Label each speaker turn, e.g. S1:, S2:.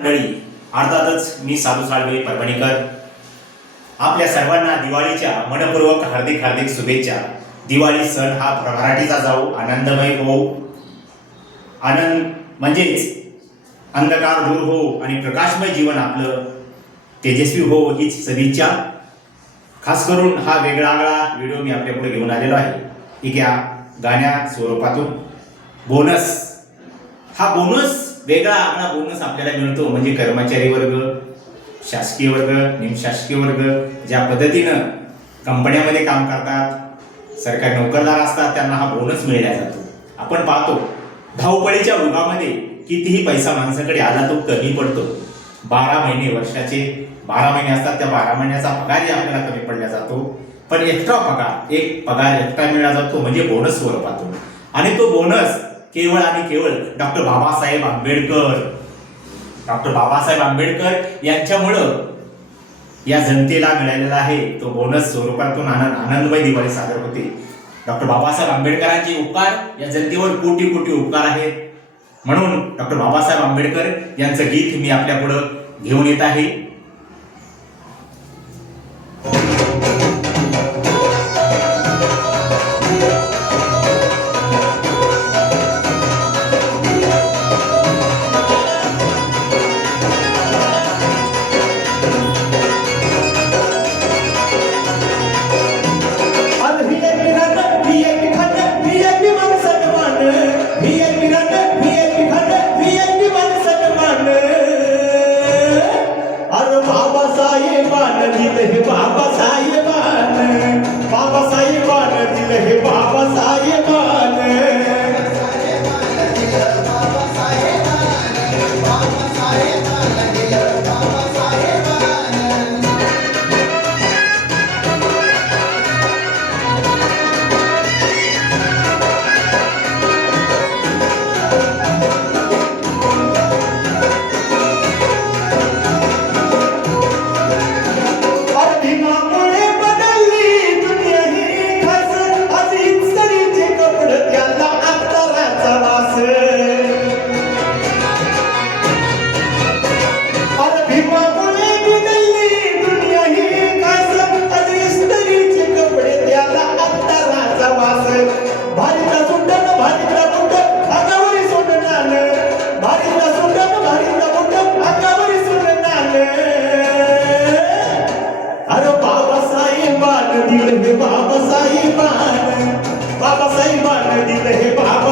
S1: मंडळी अर्थातच मी साधू साळवे परभणीकर. आपल्या सर्वांना दिवाळीच्या मनपूर्वक हार्दिक हार्दिक शुभेच्छा. दिवाळी सण हा मराठीचा जाऊ आनंदमय हो आनंद म्हणजेच अंधकार दूर हो आणि प्रकाशमय जीवन आपलं तेजस्वी हो हीच सदिच्छा. खास करून हा वेगळा आगळा व्हिडिओ मी आपल्यापुढे घेऊन आलेलो आहे. की या गाण्या स्वरूपातून. बोनस. हा बोनस वेगळा आपला बोनस आपल्याला मिळतो म्हणजे कर्मचारी वर्ग शासकीय वर्ग निमशासकीय वर्ग ज्या पद्धतीनं कंपन्यामध्ये काम करतात सरकारी नोकरदार असतात त्यांना हा बोनस मिळला जातो. आपण पाहतो धावपळीच्या युगामध्ये कितीही पैसा माणसाकडे आला तो कमी पडतो. बारा महिने वर्षाचे बारा महिने असतात त्या बारा महिन्याचा पगारही आपल्याला कमी पडला जातो. पण एक्स्ट्रा पगार एक पगार एक्स्ट्रा मिळाला जातो म्हणजे बोनस स्वरूपातून आणि तो बोनस केवळ आणि केवळ डॉक्टर बाबासाहेब आंबेडकर. डॉक्टर बाबासाहेब आंबेडकर यांच्यामुळं या जनतेला मिळालेला आहे. तो बोनस स्वरूपातून आनंद आनंदमय दिवाळी सादर होते. डॉक्टर बाबासाहेब आंबेडकरांचे उपकार या जनतेवर कोटी कोटी उपकार आहेत. म्हणून डॉक्टर बाबासाहेब आंबेडकर यांचं गीत मी आपल्या पुढं घेऊन येत आहे. हे बाबासाहेब बाबासाहेब hip hop